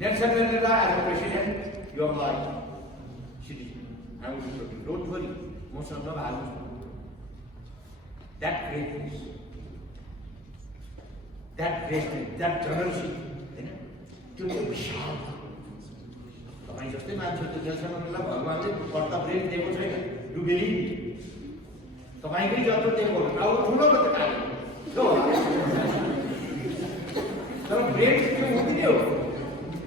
Nelson Mandela, as a president, you are my citizen. I will support you. Don't worry. Most of them I will support you. That greatness, that generosity, त्यो विशाल तपाईँ जस्तै मान्छे त्यो Nelson Mandela भगवानले कर्ता brain दिएको छैन यु believe तपाईँकै जत्रो दिएको हो अब ठुलो त काले तर ब्रेन त्यो हुँदैन हो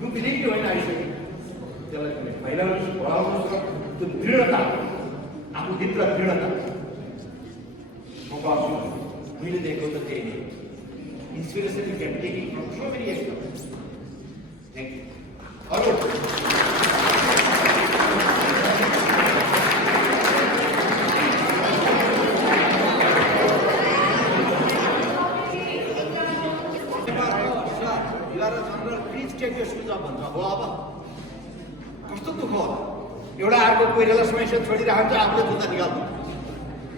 यु बिलिभ कि होइन आइसक्यो त्यसलाई पहिला बढाउनुहोस् त्यो दृढता आफूभित्र दृढता म गर्छु मैले दिएको त त्यही हो inspiration you can take it from so many aspects. Thank you. Arun. You are a general, please take your shoes up. कस्तो दुःख होला एउटा अर्को कोइराला समस्या छोडिराख्छ आफूले जुत्ता निकाल्छ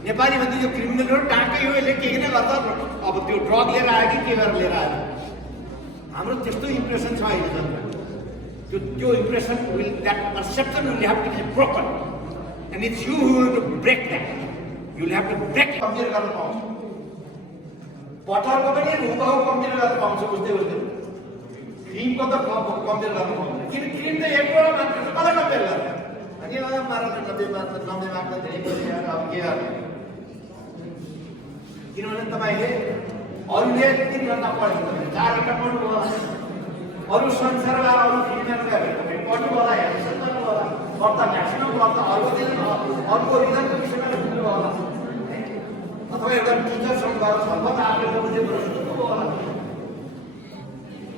नेपाली भन्दा यो क्रिमिनलहरू टाँकै हो यसले केही नै गर्छ अब त्यो ड्रग लिएर आयो कि के गरेर लिएर आयो हाम्रो त्यस्तो इम्प्रेसन छ अहिले जनता त्यो impression will that perception will have to be broken and it's you who will to break that you will have to break compare गर्न पाउँछ बटरको पनि हुबहु कम्पेयर गर्न पाउँछ बुझ्दै बुझ्दै क्रिमको त कम्पेयर गर्न पाउँछ किन क्रिम त एक बोरा मात्र कसलाई कम्पेयर गर्ने अनि मारा त 90 मात्र धेरै परिहार अब के गर्ने किनभने तपाईँले अरूले 3 घण्टा पढ्यो भने 4 घण्टा पढ्नु होला अरू संसारमा अरू फिल्ममा गएर पढ्नु होला हेर्नु होला कर्ता म्याक्सिमम कर्ता अरूको रिजनको विषयमा बुझ्नु होला अथवा एउटा टिचरसँग गएर छलफल आफूले बुझेको सुन्नु होला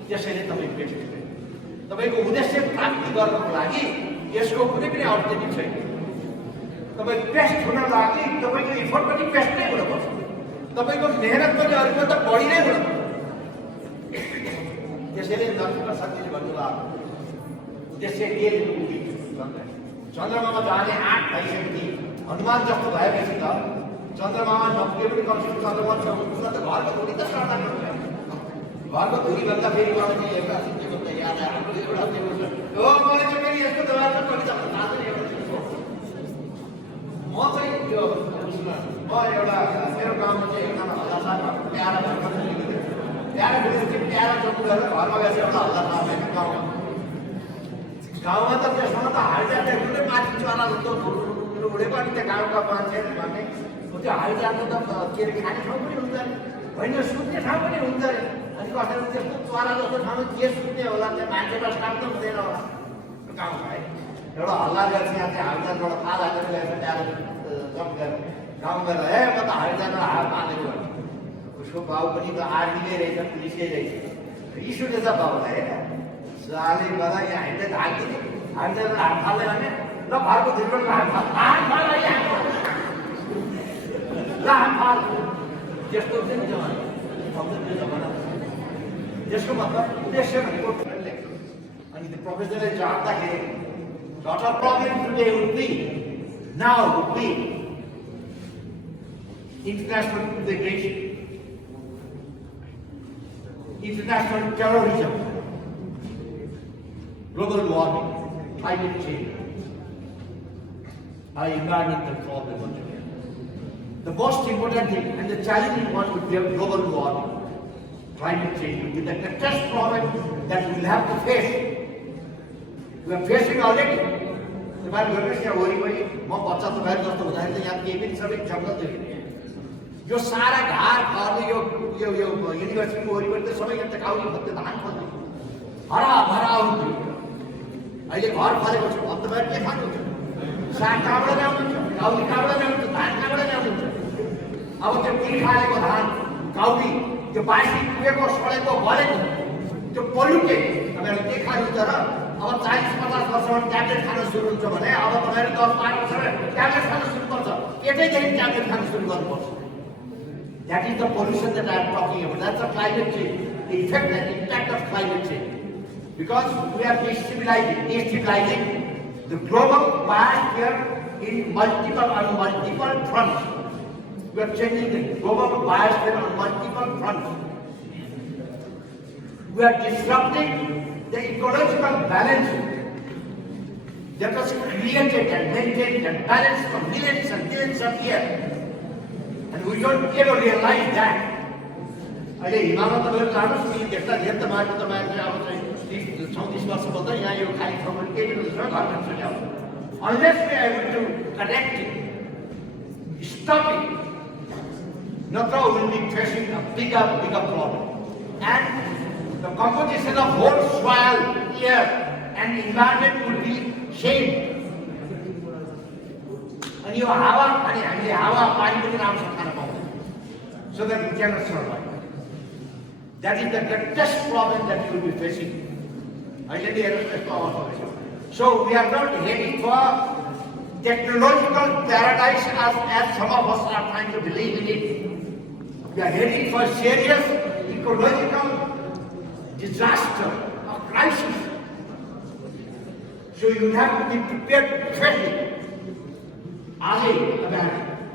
त्यसैले तपाईँ बेस्ट तपाईँको उद्देश्य प्राप्ति गर्नको लागि यसको कुनै पनि अल्टरनेटिभ छैन तपाईँ बेस्ट हुन लागि तपाईँको इफोर्ट पनि बेस्ट नै हुनुपर्छ तपाईको मेहनत पनि अरूभन्दा बढी नै हुनु त्यसैले नरसिंह शक्तिले भन्नुभयो उद्देश्य के चन्द्रमामा जाने 8 भइसकेपछि हनुमान जस्तो भएपछि त चन्द्रमामा नपुगे पनि कमसेकम चन्द्रमा छ उसमा त घरको धुरी त सर्दा गर्छ घरको धुरी भन्दा फेरि मलाई चाहिँ एउटा सिद्धको त याद आयो हाम्रो एउटा हो मलाई चाहिँ फेरि यस्तो दबाब त कविता थाहा छैन म चाहिँ यो म एउटा मेरो गाउँमा चाहिँ एकजना हल्ला साथ प्यारा भर्खर लेखेको प्यारा चाहिँ प्यारा चोक गएर घरमा गएर एउटा हल्ला साथ गाउँमा त त्यसमा त हालजात एकदमै माथि चरा जस्तो उडेको अनि त्यो गाउँका मान्छेहरू भन्ने त्यो हालजातमा त के अरे खाने ठाउँ पनि हुन्छ होइन सुत्ने ठाउँ पनि हुन्छ अनि कसैले त्यस्तो चरा जस्तो ठाउँमा के सुत्ने होला त्यहाँ मान्छेबाट काम त हुँदैन होला गाउँमा है एउटा हल्ला गरेर यहाँ चाहिँ हालजातबाट फाल हालेर गएर प्यारा जम्प गरेर गाउँ गएर हे म त हालजातमा हाल पालेको उसको बाउ पनि त आर्मीले रहेछ पुलिसै रहेछ रिस उठेछ बाउलाई होइन साले गर्दा यहाँ हामीले हाल्दिने हालजातमा हात फाल्यो भने ल घरको धिरबाट त्यस्तो हुन्छ नि जमाना त्यो जमाना त्यसको मतलब उद्देश्य भनेको अनि त्यो प्रोफेसरले जाँदाखेरि lot of problems today would be international integration, international terrorism, global warming, climate change, environmental problems. The most important thing and the challenging one would be global warming, climate change would be the greatest problem that we will have to face. We are facing already. तपाईहरु हेर्नुस् यहाँ वरिपरि म बच्चा तपाईहरु जस्तो हुँदाखेरि त यहाँ केही पनि सबै जंगल देखिन्छ यो सारा घार फर्ने यो युनिभर्सिटीको वरिपरि त सबै यहाँ काउली फल्दै धान फल्दै हरा भरा हुन्छ अहिले घर फलेको छ अब तपाईहरु के खानुहुन्छ साग कहाँबाट ल्याउनुहुन्छ काउली कहाँबाट ल्याउनुहुन्छ धान कहाँबाट ल्याउनुहुन्छ अब त्यो तिखालेको धान काउली त्यो बासी पुगेको सडेको भरेको त्यो पोल्युटेड तपाईहरु के खानुहुन्छ र अब 40-50 वर्षमा ट्याब्लेट खान सुरु हुन्छ भने अब तपाईहरु 10-12 वर्षमा ट्याब्लेट खान सुरु गर्छ एटैदेखि ट्याब्लेट खान सुरु गर्नुपर्छ That is the pollution that I am talking about. That's the climate change, the effect and impact of climate change. Because we are destabilizing the global biosphere in multiple fronts. We are changing the global biosphere on multiple fronts. We are disrupting the ecological balance that was created and maintained and balanced for millions and millions of years. And we don't ever realize that. अहिले हिमालमा तपाईँहरू जानुहोस् नि देख्दा धेरै तपाईँहरू अब चाहिँ 36 वर्ष बोल्दा यहाँ यो खाली ठाउँमा केही पनि हुँदैन घर खान्छ अब unless we are able to connect it, stop it, Natra will be facing a bigger problem. And the composition of whole soil, air and environment will be changed. And you हामीले हावा पानी पनि राम्रोसँग खान पाउँदैन, so that we cannot survive. That is the greatest problem that you will be facing. So we are not heading for technological paradise as some of us are trying to believe in it. We are heading for serious ecological disaster or crisis. So you have to be prepared to face it.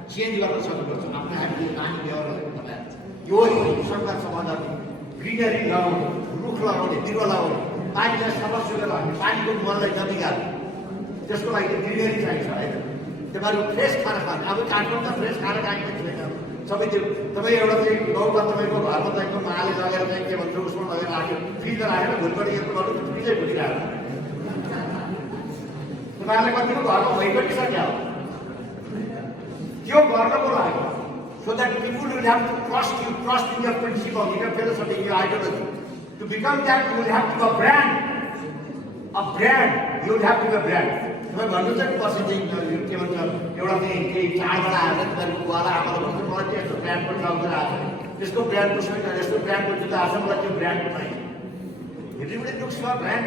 Change your greenery लगाउने, रुख लगाउने, बिरुवा लगाउने, पानीलाई सफा सुग्घर राख्ने, पानीको मनलाई नबिगार्ने, त्यसको लागि ग्रिनरी चाहिन्छ हैन। तपाईहरु फ्रेस खाना खाने, अब काठमाडौँ त फ्रेस खाना खाने छैन। सबै त्यो तपाई एउटा चाहिँ गौता तपाईको घरमा त एकदम माले लगेर चाहिँ के भन्छ उसमा लगेर राख्यो, फ्रिजमा राखेर भोलिपल्ट यस्तो गर्नु त फ्रिजै भुलिरहेको। तपाईहरुले कतिको घरमा भइपटि सक्यो त्यो गर्नको लागि, so that people will have to trust you, trust in your principle, in your philosophy, in your ideology. To become that, you will have to be a brand. A brand. You will have to be a brand. तपाईं भन्नु चाहिँ percentage के भन्छ एउटा चाहिँ केही चाडबाड आएर तपाईँको बुवाला आमाले भन्छ मलाई चाहिँ यस्तो ब्रान्ड पनि लाउँदै आएको छ, त्यसको ब्रान्डको स्वेटर, यस्तो ब्रान्डको जुत्ता आएको छ, मलाई त्यो ब्रान्ड चाहिन्छ। Everybody looks for a brand.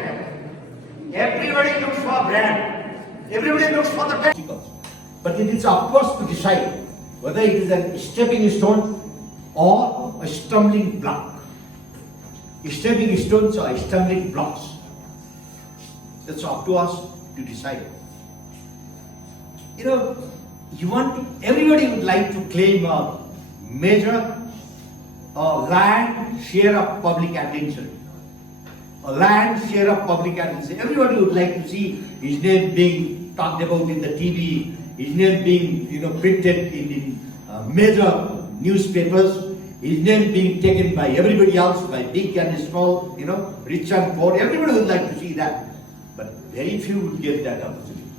Everybody looks for a brand. Everybody looks for the best. But it is up to us to decide whether it is a stepping stone or a stumbling block. Stepping stones or stumbling blocks. That's up to us to decide. You know, everybody would like to claim a major land share of public attention. A land share of public attention. Everybody would like to see his name being talked about in the TV, his name being, printed in major newspapers, his name being taken by everybody else, by big and small, rich and poor. Everybody would like to see that, but very few would get that opportunity.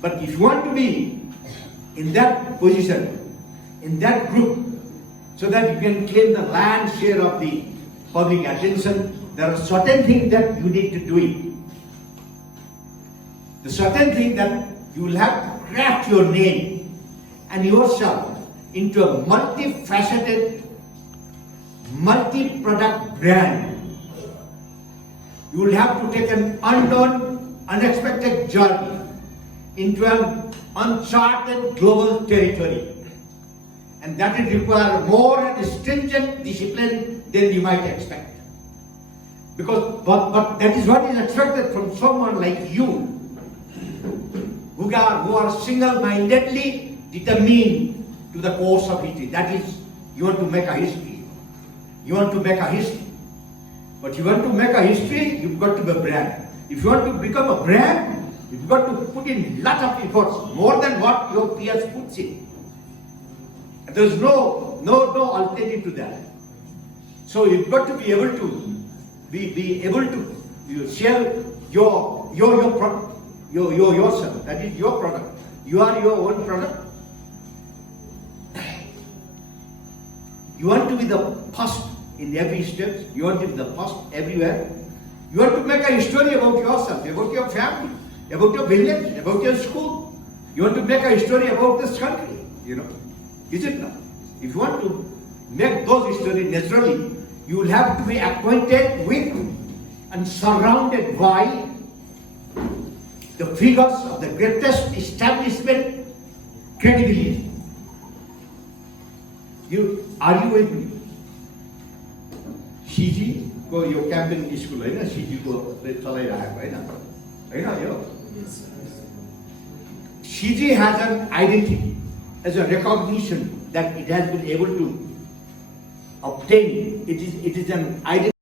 But if you want to be in that position, in that group, so that you can claim the land share of the public attention, there are certain things that you need to do it. The certain thing that you will have to craft your name and yourself into a multifaceted, multi-product brand. You will have to take an unknown, unexpected journey into an uncharted global territory. And that will require more and stringent discipline than you might expect. But that is what is expected from someone like you, who are single-mindedly determined to the course of history. That is, you want to make a history. You want to make a history. But you want to make a history, you've got to be a brand. If you want to become a brand, you've got to put in lot of efforts, more than what your peers puts in. And there's no alternative to that. So you've got to be able to share your product. Yourself, that is your product. You are your own product. You want to be the first in every step. You want to be the first everywhere. You want to make a story about yourself, about your family, about your village, about your school. You want to make a story about this country. Is it not? If you want to make those stories naturally, you will have to be acquainted with and surrounded by the figures of the greatest establishment credibility. Are you with me? CG को यो campaign school हैन, CG को चलाइरहेको हैन यो CG has an identity, as a recognition that it has been able to obtain. It is an identity.